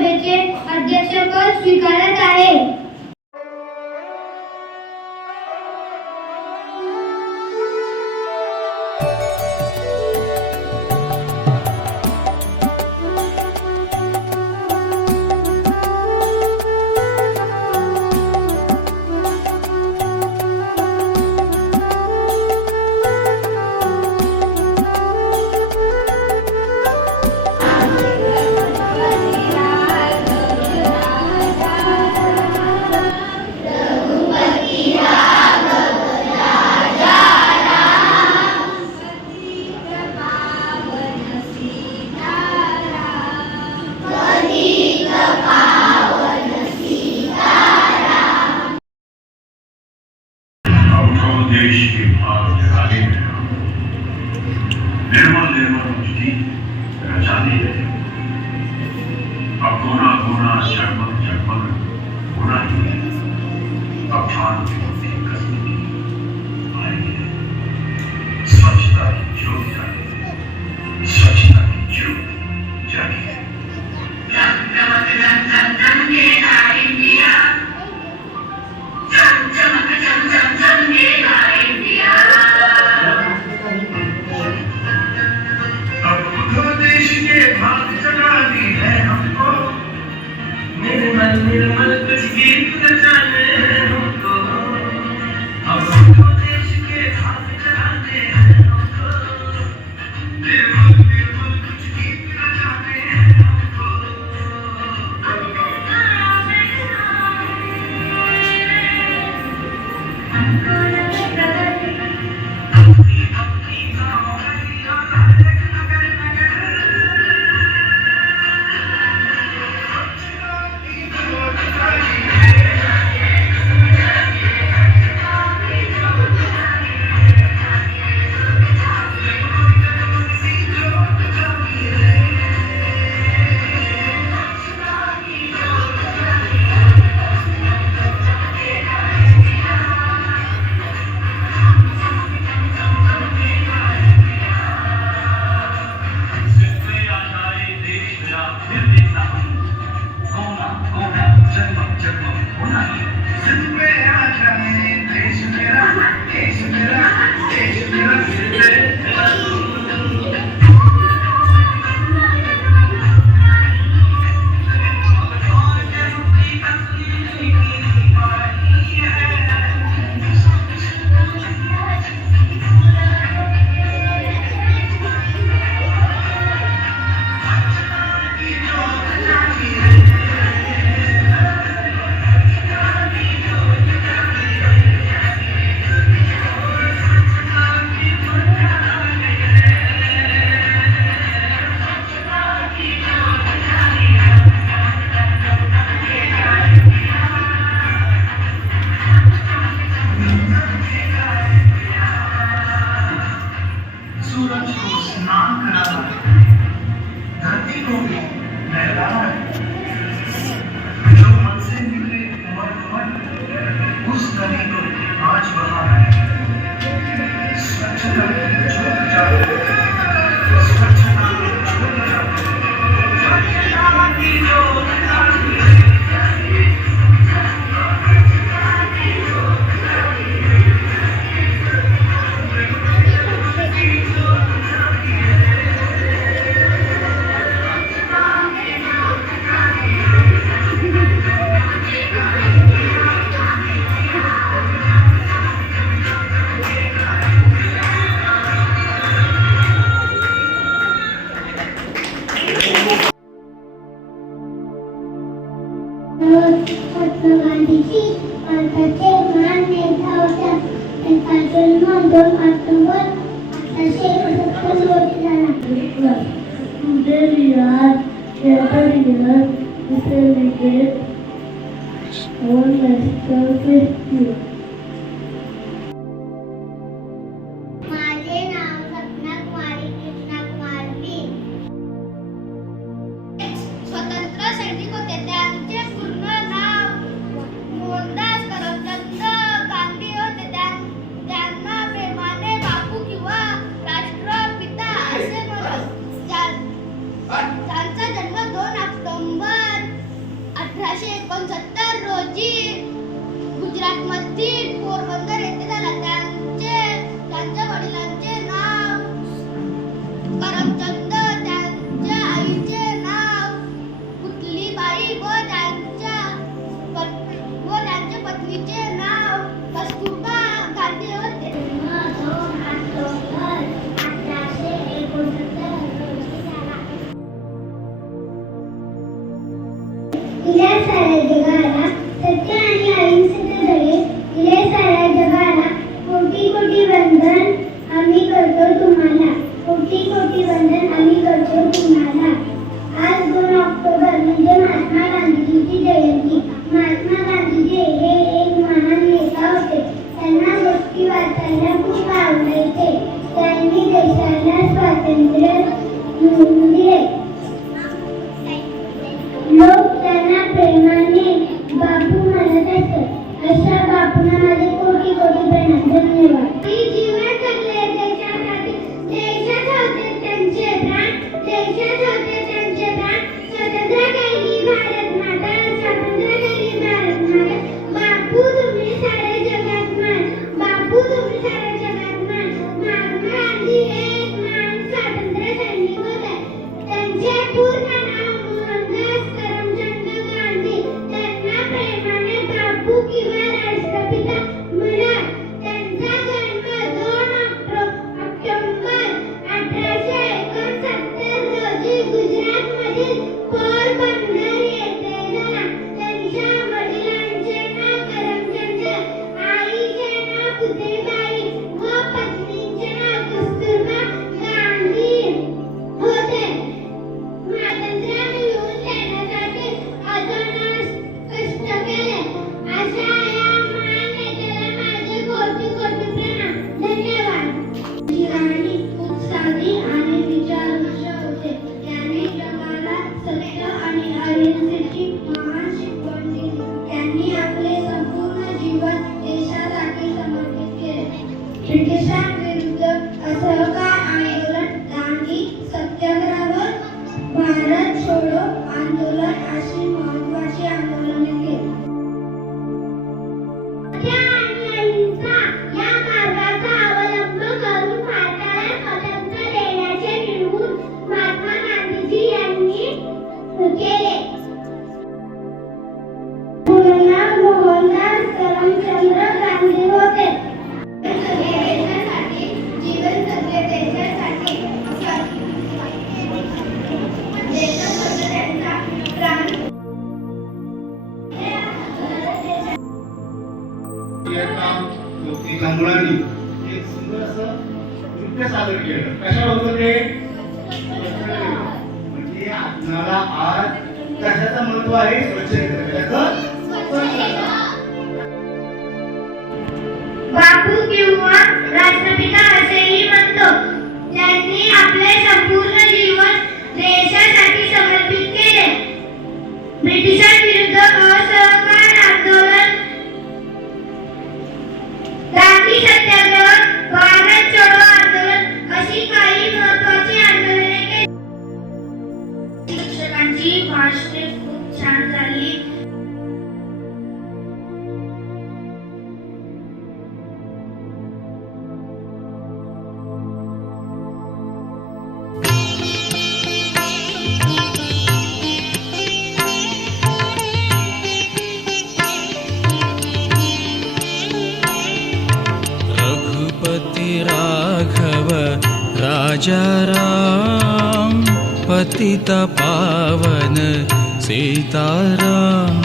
सभेचे अध्यक्षपद स्वीकारत आहे. mi hermana class. Today we are gathered here to celebrate our national festival. Thank you. பூக்கி হলো আন্দোলন আশি মহবাসী আন্দোলন। एका मुलांनी एक सुंदर असं नृत्य सादर केलं. कशा होतं ते? म्हणजे आपणाला आज कशाचं महत्त्व आहे? स्वच्छ बापू किंवा राजाराम पतितपावन सीताराम।